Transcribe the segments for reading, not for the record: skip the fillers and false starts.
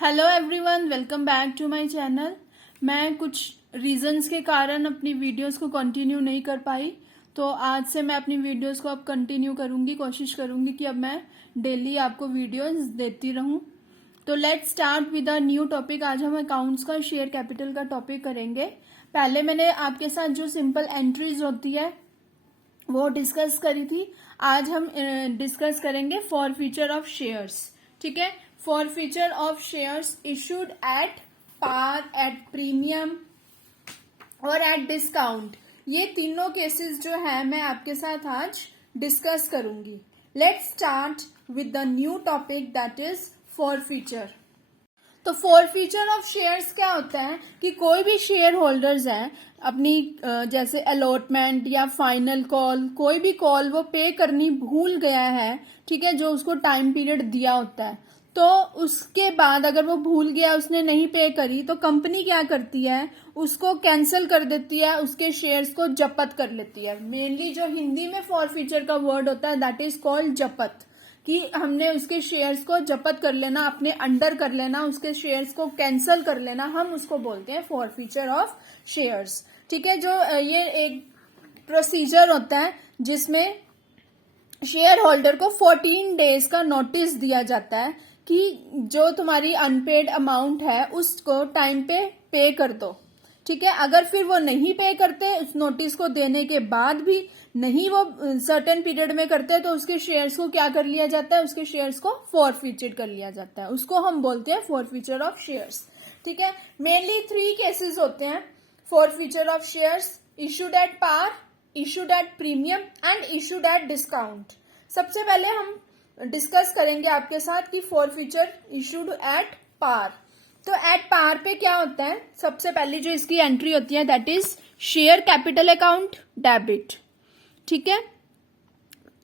Hello everyone, welcome back to my channel. मैं कुछ reasons के कारण अपनी वीडियोस को कंटिन्यू नहीं कर पाई, तो आज से मैं अपनी वीडियोस को अब कंटिन्यू करूंगी। कोशिश करूंगी कि अब मैं डेली आपको वीडियोस देती रहूं। तो let's start with a new topic. आज हम अकाउंट्स का शेयर कैपिटल का टॉपिक करेंगे। पहले मैंने आपके साथ जो सिंपल एंट्रीज होती है वो डिस्कस करी थी। आज हम डिस्कस करेंगे फॉर फीचर ऑफ शेयर्स। ठीक है, forfeiture of shares issued at par, at premium और एट डिस्काउंट। ये तीनों केसेस जो है मैं आपके साथ आज डिस्कस करूंगी। Let's start with the new topic that is for feature. तो फॉर फीचर ऑफ शेयर्स क्या होता है कि कोई भी शेयर होल्डर्स हैं अपनी जैसे अलॉटमेंट या फाइनल कॉल, कोई भी कॉल वो पे करनी भूल गया है, ठीक है, जो उसको टाइम पीरियड दिया होता है, तो उसके बाद अगर वो भूल गया, उसने नहीं पे करी, तो कंपनी क्या करती है, उसको कैंसिल कर देती है, उसके शेयर्स को जब्त कर लेती है। मेनली जो हिंदी में फॉर फीचर का वर्ड होता है दैट इज कॉल्ड जब्त, कि हमने उसके शेयर्स को जब्त कर लेना, अपने अंडर कर लेना, उसके शेयर्स को कैंसिल कर लेना, हम उसको बोलते हैं फॉर फीचर ऑफ शेयर्स। ठीक है, जो ये एक प्रोसीजर होता है जिसमें शेयर होल्डर को 14 डेज का नोटिस दिया जाता है कि जो तुम्हारी अनपेड अमाउंट है उसको टाइम पे कर दो। ठीक है, अगर फिर वो नहीं पे करते, उस नोटिस को देने के बाद भी नहीं वो सर्टेन पीरियड में करते, तो उसके शेयर्स को क्या कर लिया जाता है, उसके शेयर्स को फॉरफीचर कर लिया जाता है। उसको हम बोलते हैं फॉरफीचर ऑफ शेयर्स। ठीक है, मेनली 3 केसेस होते हैं forfeiture of shares: issued at par, issued at premium and issued at discount. सबसे पहले हम डिस्कस करेंगे आपके साथ कि फॉरफीचर इशूड एट पार। तो एट पार पे क्या होता है, सबसे पहले जो इसकी एंट्री होती है that is share capital account debit. ठीक है,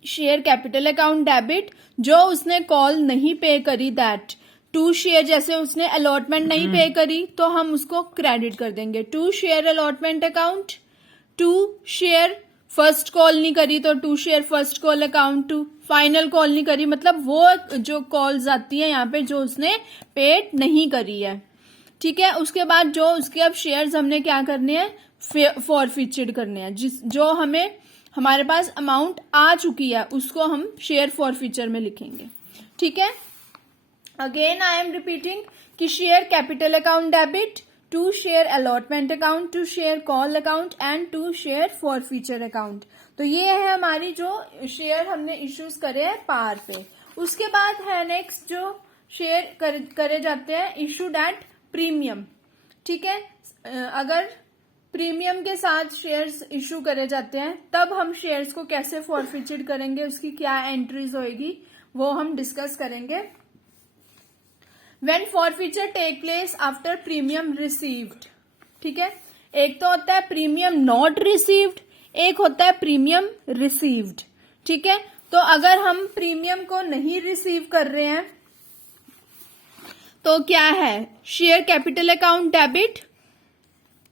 शेयर कैपिटल अकाउंट डेबिट, जो उसने कॉल नहीं पे करी दैट टू शेयर, जैसे उसने अलॉटमेंट नहीं पे करी तो हम उसको क्रेडिट कर देंगे to share allotment account. To share first call नहीं करी तो to share first call account. To final call नहीं करी, मतलब वो जो कॉल्स आती है यहाँ पे जो उसने पेड नहीं करी है। ठीक है, उसके बाद जो उसके अब शेयर्स हमने क्या करने हैं, फॉरफीचर करने हैं। जो हमें हमारे पास अमाउंट आ चुकी है उसको हम शेयर फॉरफीचर में लिखेंगे। ठीक है, अगेन आई एम रिपीटिंग कि share capital account debit, to share allotment account, to share call account and to share forfeiture account. तो ये है हमारी जो शेयर हमने इश्यूज करे हैं पार पे। उसके बाद है नेक्स्ट जो शेयर करे जाते हैं इशूड एट प्रीमियम। ठीक है, अगर प्रीमियम के साथ शेयर्स इशू करे जाते हैं तब हम शेयर्स को कैसे फॉरफीचर करेंगे, उसकी क्या एंट्रीज होएगी वो हम डिस्कस करेंगे। When forfeiture take place after premium received। ठीक है, एक तो होता है प्रीमियम नॉट रिसीव्ड, एक होता है प्रीमियम रिसीव्ड। ठीक है, तो अगर हम प्रीमियम को नहीं रिसीव कर रहे हैं तो क्या है, शेयर कैपिटल अकाउंट डेबिट।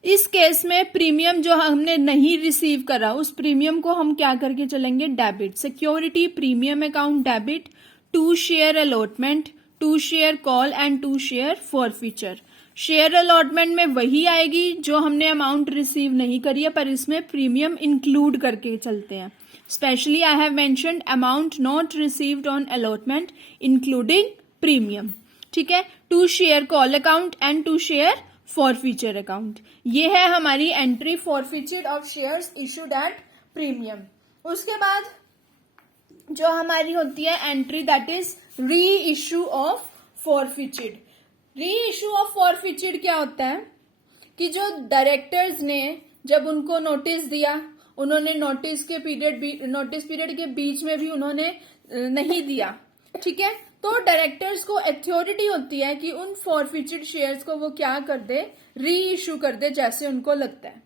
इस केस में प्रीमियम जो हमने नहीं रिसीव करा उस प्रीमियम को हम क्या करके चलेंगे, debit. Security premium account debit, to share allotment, to share call and to share forfeiture. Share allotment में वही आएगी जो हमने अमाउंट रिसीव नहीं करी है, पर इसमें प्रीमियम इंक्लूड करके चलते हैं। Specially I have mentioned amount not received on allotment including premium. ठीक है, to share call account and to share forfeiture account. ये है हमारी entry forfeiture of shares issued at premium. उसके बाद जो हमारी होती है entry that is reissue of forfeiture. Reissue of forfeiture क्या होता है कि जो डायरेक्टर्स ने जब उनको नोटिस दिया, उन्होंने नोटिस पीरियड के बीच में भी उन्होंने नहीं दिया। ठीक है, तो डायरेक्टर्स को अथॉरिटी होती है कि उन फॉरफीचर शेयर्स को वो क्या कर दे, री इशू कर दे जैसे उनको लगता है।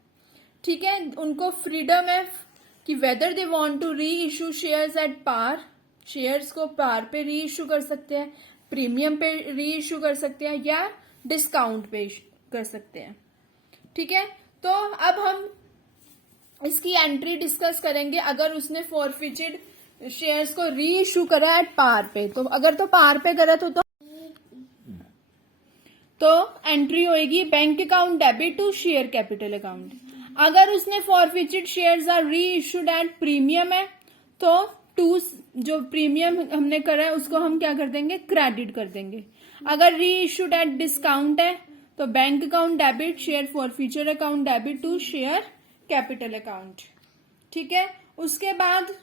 ठीक है, उनको फ्रीडम है कि whether they want to reissue shares at par, shares को पार पे री इशू कर सकते हैं, प्रीमियम पे री इशू कर सकते हैं या डिस्काउंट पे कर सकते हैं। ठीक है, तो अब हम इसकी एंट्री डिस्कस करेंगे। अगर उसने फॉरफीचर शेयर्स को री इशू करा एट पार पे, तो अगर तो पार पे करा तो तो एंट्री होगी bank account debit to share capital account. अगर उसने forfeited shares are reissued at premium है तो टू जो प्रीमियम हमने करा है उसको हम क्या कर देंगे, क्रेडिट कर देंगे। अगर री इशूड एट डिस्काउंट है तो bank account debit share forfeiture account debit to share capital account. ठीक है, उसके बाद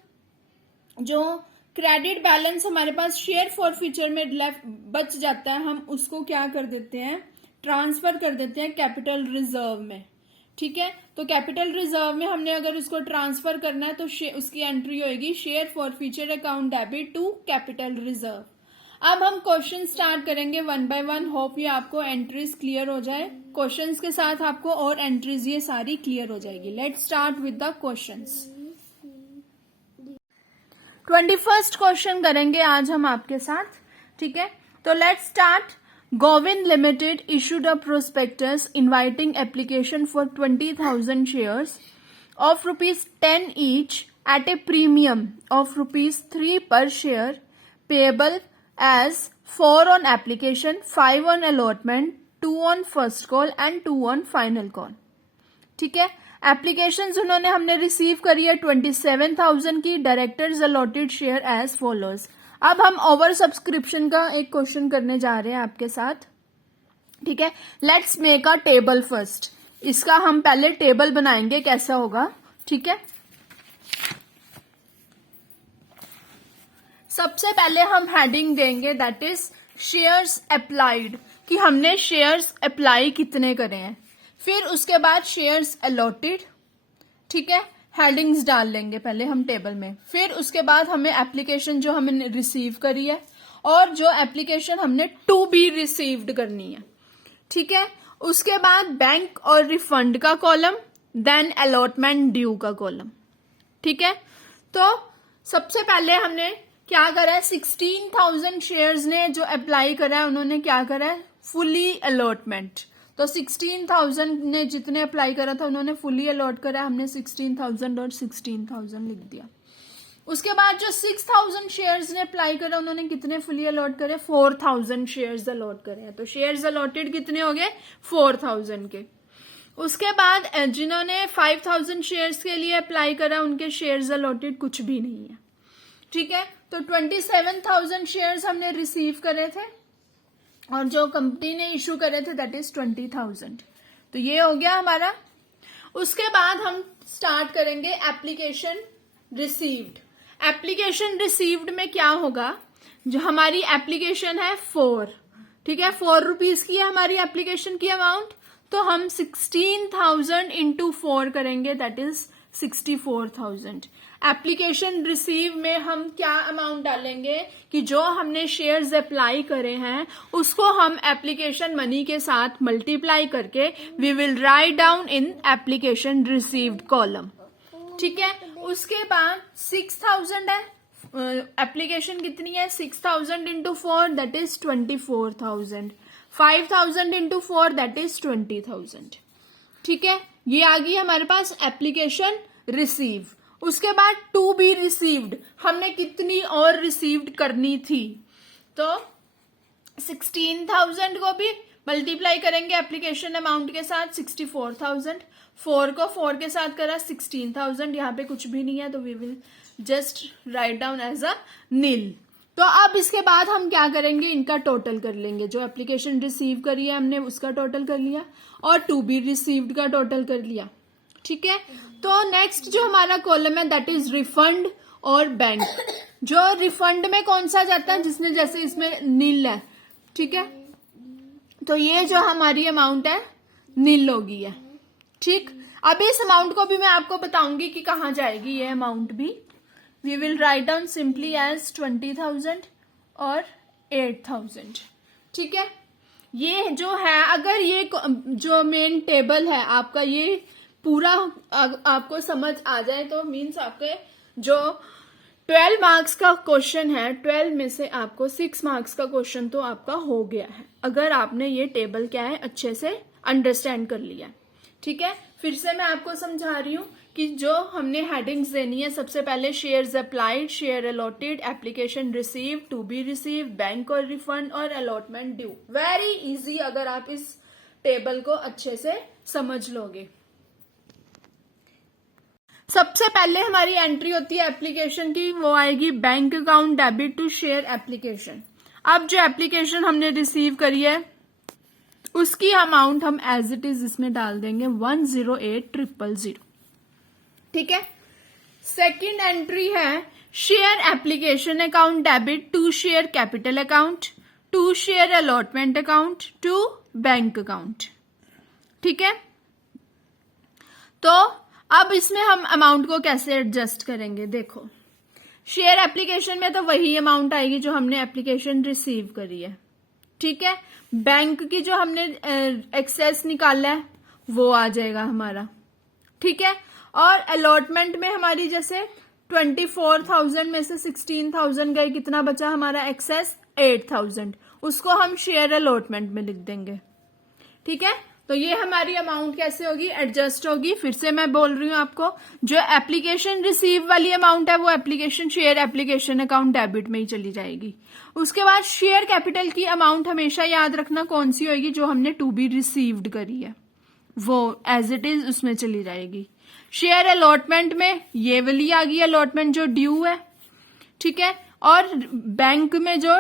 जो क्रेडिट बैलेंस हमारे पास शेयर फॉरफिचर में लेफ्ट बच जाता है, हम उसको क्या कर देते हैं, ट्रांसफर कर देते हैं कैपिटल रिजर्व में। ठीक है, तो कैपिटल रिजर्व में हमने अगर उसको ट्रांसफर करना है तो उसकी एंट्री होगी share forfeiture account debit to capital reserve. अब हम क्वेश्चन स्टार्ट करेंगे वन बाय वन। होप ये आपको एंट्रीज क्लियर हो जाए। क्वेश्चंस के साथ आपको और एंट्रीज ये सारी क्लियर हो जाएगी। Let's start with the questions. 21st question करेंगे आज हम आपके साथ। ठीक है, तो let's start. Govind limited issued a prospectus inviting application for 20,000 shares of ₹10 each at a premium of ₹3 per share payable as 4 on application, 5 on allotment, 2 on first call and 2 on final call। ठीक है, applications उन्होंने हमने receive करी है 27,000 की। Directors allotted share as follows. अब हम over subscription का एक क्वेश्चन करने जा रहे हैं आपके साथ। ठीक है, let's make a table first. इसका हम पहले टेबल बनाएंगे कैसा होगा। ठीक है, सबसे पहले हम हेडिंग देंगे दैट इज शेयर्स अप्लाइड, कि हमने शेयर्स अप्लाई कितने करे हैं। फिर उसके बाद शेयर्स अलॉटेड। ठीक है, हेडिंग्स डाल लेंगे पहले हम टेबल में। फिर उसके बाद हमें एप्लीकेशन जो हमने रिसीव करी है और जो एप्लीकेशन हमने टू बी रिसीव्ड करनी है। ठीक है, उसके बाद बैंक और रिफंड का कॉलम, देन अलॉटमेंट ड्यू का कॉलम। ठीक है, तो सबसे पहले हमने क्या करा है, 16,000 शेयर्स ने जो अप्लाई करा है उन्होंने क्या करा है, फुली अलॉटमेंट। तो 16,000 ने जितने अप्लाई करा था उन्होंने फुली अलॉट करा, हमने 16,000 और 16,000 लिख दिया। उसके बाद जो 6,000 शेयर्स ने अप्लाई करा उन्होंने कितने फुली अलॉट करे, 4,000 शेयर्स अलॉट करे हैं। तो शेयर्स अलॉटेड कितने हो गए, 4,000 के। उसके बाद जिन्होंने 5,000 शेयर्स के लिए अप्लाई करा उनके शेयर्स अलॉटेड कुछ भी नहीं है। ठीक है, तो 27,000 शेयर्स हमने रिसीव करे थे और जो कंपनी ने इशू करे थे दैट इज 20,000। तो ये हो गया हमारा। उसके बाद हम स्टार्ट करेंगे एप्लीकेशन रिसीव्ड। एप्लीकेशन रिसीव्ड में क्या होगा, जो हमारी एप्लीकेशन है 4, ठीक है, 4 रुपीज की है हमारी एप्लीकेशन की अमाउंट। तो हम 16,000 इंटू 4 करेंगे दैट इज 64,000। एप्लीकेशन रिसीव में हम क्या अमाउंट डालेंगे कि जो हमने शेयर्स अप्लाई करे हैं उसको हम एप्लीकेशन मनी के साथ मल्टीप्लाई करके we will write down in application received column. ठीक है, उसके बाद 6,000 है, एप्लीकेशन कितनी है, 6,000 into 4 that is 24,000, 5,000 into 4 that is 20,000। ठीक है, ये आ गई हमारे पास एप्लीकेशन रिसीव। उसके बाद टू बी रिसीव्ड हमने कितनी और रिसीव्ड करनी थी, तो 16,000 को भी मल्टीप्लाई करेंगे एप्लीकेशन अमाउंट के साथ 64,000, 4 को 4 के साथ करा 16,000, यहाँ पे कुछ भी नहीं है तो we will just write down as a nil. तो अब इसके बाद हम क्या करेंगे, इनका टोटल कर लेंगे। जो एप्लीकेशन रिसीव करी है हमने उसका टोटल कर लिया और टू बी रिसीव्ड का टोटल कर लिया। ठीक है, तो नेक्स्ट जो हमारा कॉलम है दैट इज रिफंड और बैंक। जो रिफंड में कौन सा जाता है, जिसने जैसे इसमें नील है। ठीक है, तो ये जो हमारी अमाउंट है नील होगी है। ठीक, अब इस अमाउंट को भी मैं आपको बताऊंगी कि कहाँ जाएगी ये अमाउंट भी। We will write down simply as 20,000 और 8,000। ठीक है, ये जो है अगर ये जो मेन टेबल है आपका ये पूरा आपको समझ आ जाए तो मीन्स आपके जो 12 मार्क्स का क्वेश्चन है 12 में से आपको 6 मार्क्स का क्वेश्चन तो आपका हो गया है, अगर आपने ये टेबल क्या है अच्छे से अंडरस्टैंड कर लिया। ठीक है, फिर से मैं आपको समझा रही हूँ कि जो हमने हेडिंग्स देनी है, सबसे पहले shares applied, share allotted, application receive, to be receive, bank और रिफंड और अलॉटमेंट ड्यू। वेरी इजी अगर आप इस टेबल को अच्छे से समझ लोगे। सबसे पहले हमारी एंट्री होती है एप्लीकेशन की, वो आएगी bank account debit to share application. अब जो एप्लीकेशन हमने रिसीव करी है उसकी अमाउंट हम एज इट इज इसमें डाल देंगे 108,000। ठीक है। सेकंड एंट्री है share application account debit to share capital account, to share allotment account, to bank account. ठीक है। तो अब इसमें हम अमाउंट को कैसे एडजस्ट करेंगे, देखो शेयर एप्लीकेशन में तो वही अमाउंट आएगी जो हमने एप्लीकेशन रिसीव करी है। ठीक है। बैंक की जो हमने एक्सेस निकाला है वो आ जाएगा हमारा। ठीक है। और अलॉटमेंट में हमारी जैसे 24,000 में से 16,000 गए, कितना बचा हमारा एक्सेस 8,000, उसको हम शेयर अलॉटमेंट में लिख देंगे। ठीक है। तो ये हमारी अमाउंट कैसे होगी, एडजस्ट होगी। फिर से मैं बोल रही हूं आपको, जो एप्लीकेशन रिसीव वाली अमाउंट है वो application share application account debit में ही चली जाएगी। उसके बाद शेयर कैपिटल की अमाउंट हमेशा याद रखना कौन सी होगी, जो हमने टू बी रिसीव्ड करी है वो एज इट इज उसमें चली जाएगी। शेयर अलॉटमेंट में ये वाली आ गई अलॉटमेंट जो ड्यू है। ठीक है। और बैंक में जो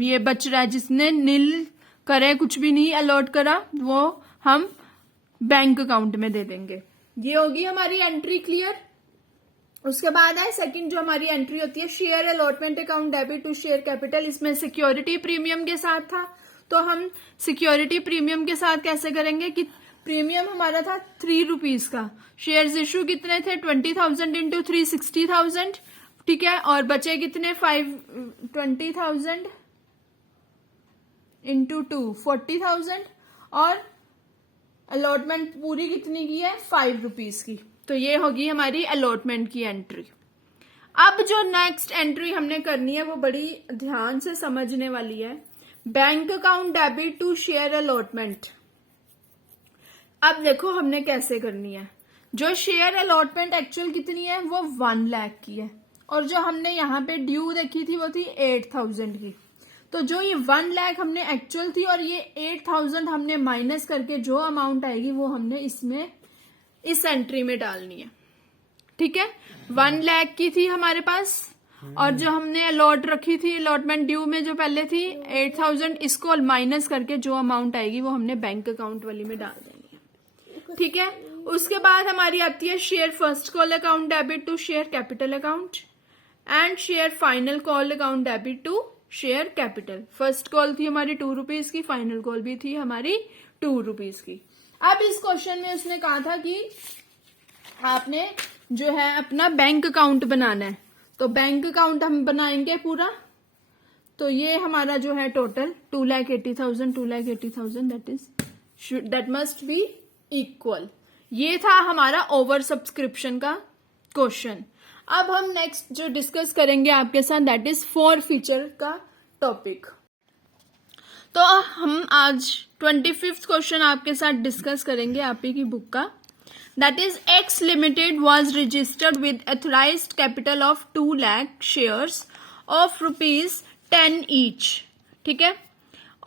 ये बच रहा है जिसने नील करे, कुछ भी नहीं अलॉट करा, वो हम बैंक अकाउंट में दे देंगे। ये होगी हमारी एंट्री क्लियर। उसके बाद है सेकंड जो हमारी एंट्री होती है share allotment account debit to share capital. इसमें सिक्योरिटी प्रीमियम के साथ था, तो हम सिक्योरिटी प्रीमियम के साथ कैसे करेंगे कि प्रीमियम हमारा था 3 रुपीज का, शेयर्स इशू कितने थे 20,000 इंटू 3 60,000। ठीक है। और बचे कितने 20,000 इंटू 2 40,000 और अलॉटमेंट पूरी कितनी की है 5 रुपीज की। तो ये होगी हमारी अलॉटमेंट की एंट्री। अब जो नेक्स्ट एंट्री हमने करनी है वो बड़ी ध्यान से समझने वाली है, bank account debit to share allotment. अब देखो हमने कैसे करनी है। जो शेयर अलॉटमेंट एक्चुअल कितनी है वो 1 लाख की है, और जो हमने यहाँ पे ड्यू देखी थी वो थी 8,000 की। तो जो ये 1 लाख हमने एक्चुअल थी और ये 8,000 हमने माइनस करके जो अमाउंट आएगी वो हमने इसमें इस एंट्री में डालनी है। ठीक है। 1 लाख की थी हमारे पास, और जो हमने अलॉट रखी थी अलॉटमेंट ड्यू में जो पहले थी 8,000, इसको माइनस करके जो अमाउंट आएगी वो हमने बैंक अकाउंट वाली में डाल देनी है। ठीक है। उसके बाद हमारी आती है share first call account debit to share capital account and share final call account debit to share capital. First call थी हमारी 2 रुपीज की, फाइनल कॉल भी थी हमारी 2 रुपीज की। अब इस क्वेश्चन में उसने कहा था कि आपने जो है अपना बैंक अकाउंट बनाना है, तो बैंक अकाउंट हम बनाएंगे पूरा। तो ये हमारा जो है total 2,80,000 that must be equal. ये था हमारा ओवर सब्सक्रिप्शन का क्वेश्चन। अब हम नेक्स्ट जो डिस्कस करेंगे आपके साथ दैट इज फॉरफीचर का टॉपिक। तो हम आज 25th क्वेश्चन आपके साथ डिस्कस करेंगे आप ही की बुक का, that is x limited was registered with authorised capital of 2 lakh shares of ₹10 each. ठीक है।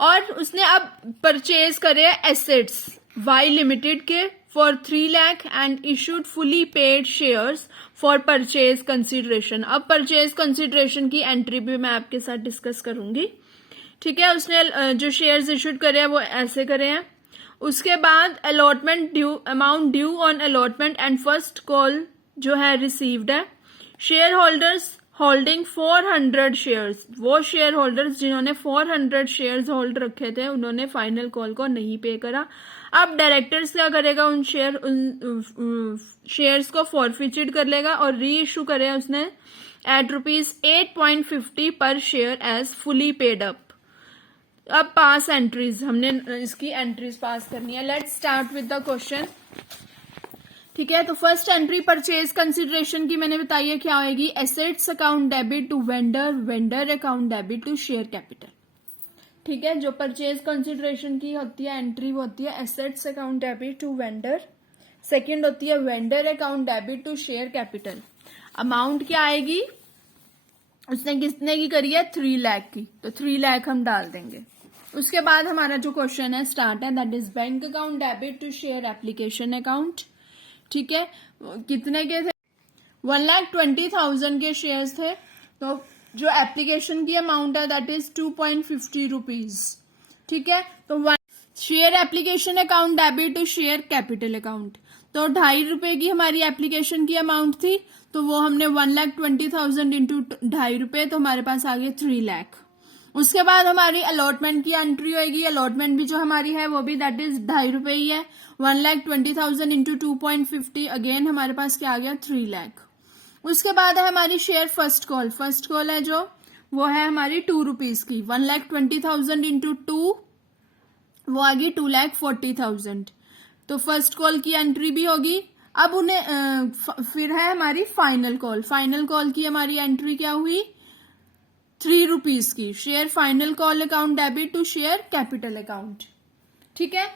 और उसने अब परचेज करे एसेट्स वाई लिमिटेड के for 3 lakh and issued fully paid shares for purchase consideration. अब परचेज कंसिडरेशन की एंट्री भी मैं आपके साथ डिस्कस करूंगी। ठीक है। उसने जो शेयर्स इशूड करे हैं वो ऐसे करे हैं। उसके बाद allotment due, amount due on allotment and first call जो है रिसीव्ड है। शेयर होल्डर्स होल्डिंग 400 शेयर्स, वो शेयर होल्डर्स जिन्होंने 400 शेयर्स होल्ड रखे थे उन्होंने फाइनल कॉल को नहीं पे करा। अब डायरेक्टर्स क्या करेगा, उन शेयर्स को फॉरफिचेड कर लेगा और री इशू करे उसने एट ₹8.50 पर share as fully paid up. अब पास एंट्रीज, हमने इसकी एंट्रीज पास करनी है। Let's start with the question. ठीक है। तो फर्स्ट एंट्री परचेज कंसिडरेशन की मैंने बताई है क्या आएगी, assets account debit to vendor, vendor account debit to share capital. ठीक है। जो परचेज कंसिडरेशन की होती है एंट्री वो होती है assets account debit to vendor, second होती है vendor account debit to share capital. Amount क्या आएगी, उसने कितने की करी है 3 लाख की, तो 3 लाख हम डाल देंगे। उसके बाद हमारा जो क्वेश्चन है स्टार्ट है, that is bank account debit to share application account. ठीक है, कितने के थे 1,20,000 के शेयर्स थे, तो जो एप्लीकेशन की अमाउंट है दैट इज 2.50 रुपीज। ठीक है, तो share application account debit to share capital account, तो 2.5 रुपए की हमारी एप्लीकेशन की अमाउंट थी, तो वो हमने 1,20,000 इंटू 2.5 रुपए, तो हमारे पास आ गए 3 लाख। उसके बाद हमारी अलॉटमेंट की एंट्री होगी, अलॉटमेंट भी जो हमारी है वो भी दैट इज 2.5 रुपए ही है, 1,20,000 इंटू 2.50, अगेन हमारे पास क्या आ गया 3 लाख। उसके बाद है हमारी share first call, first call है जो वो है हमारी 2 रुपीज की, 1,20,000 इंटू 2 वो आ गई 2,40,000, तो फर्स्ट कॉल की एंट्री भी होगी। अब उन्हें फिर है हमारी फाइनल कॉल, फाइनल कॉल की हमारी एंट्री क्या हुई 3 रुपीज की, share final call account debit to share capital account. ठीक है,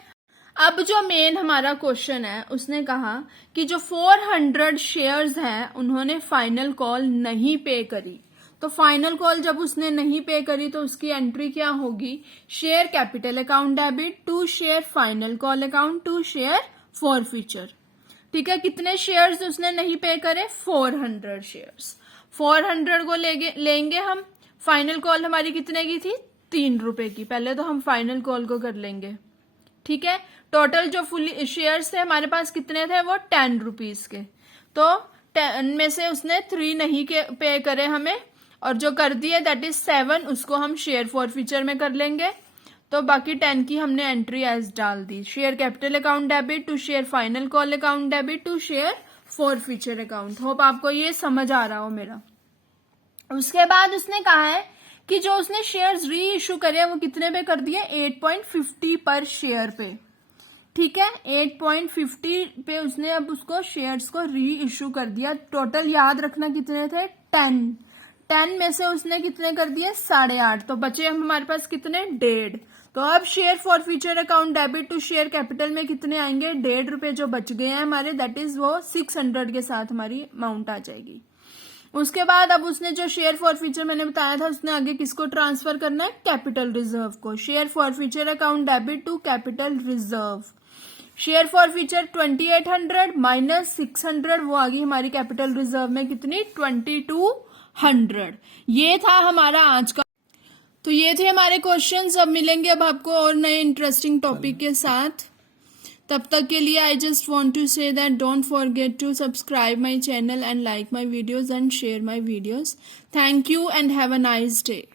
अब जो मेन हमारा क्वेश्चन है उसने कहा कि जो 400 शेयर्स हैं उन्होंने फाइनल कॉल नहीं पे करी, तो फाइनल कॉल जब उसने नहीं पे करी तो उसकी एंट्री क्या होगी, share capital account debit to share final call account to share forfeiture. ठीक है, कितने शेयर्स उसने नहीं पे करे 400 शेयर्स, 400 को लेंगे हम। फाइनल कॉल हमारी कितने की थी 3 रुपए की, पहले तो हम फाइनल कॉल को कर लेंगे। ठीक है, टोटल जो फुल शेयर्स थे हमारे पास कितने थे वो 10 रुपीज के, तो 10 में से उसने 3 नहीं पे करे हमें, और जो कर दिए दैट इज 7, उसको हम शेयर फॉरफीचर में कर लेंगे, तो बाकी 10 की हमने एंट्री एज डाल दी, share capital account debit to share final call account debit to share forfeiture account. Hope आपको ये समझ आ रहा हो मेरा। उसके बाद उसने कहा है कि जो उसने शेयर्स री इशू करे वो कितने पे कर दिए 8.50 पर शेयर पे। ठीक है, 8.50 पे उसने अब उसको शेयर्स को री इशू कर दिया। टोटल याद रखना कितने थे 10 में से उसने कितने कर दिए 8.5, तो बचे हमारे पास कितने 1.5। तो अब share forfeiture account debit to share capital में कितने आएंगे 1.5 रुपए जो बच गए हैं हमारे, दैट इज वो 600 के साथ हमारी अमाउंट आ जाएगी। उसके बाद अब उसने जो शेयर फॉरफीचर मैंने बताया था उसने आगे किसको ट्रांसफर करना है कैपिटल रिजर्व को, share forfeiture account debit to capital reserve. Share forfeiture 2800 minus 600 वो आ गई हमारी कैपिटल रिजर्व में कितनी 2200। ये था हमारा आज का, तो ये थे हमारे क्वेश्चंस। अब मिलेंगे अब आपको और नए इंटरेस्टिंग टॉपिक के साथ, तब तक के लिए I just want to say that don't forget to subscribe my channel and like my videos and share my videos. Thank you and have a nice day.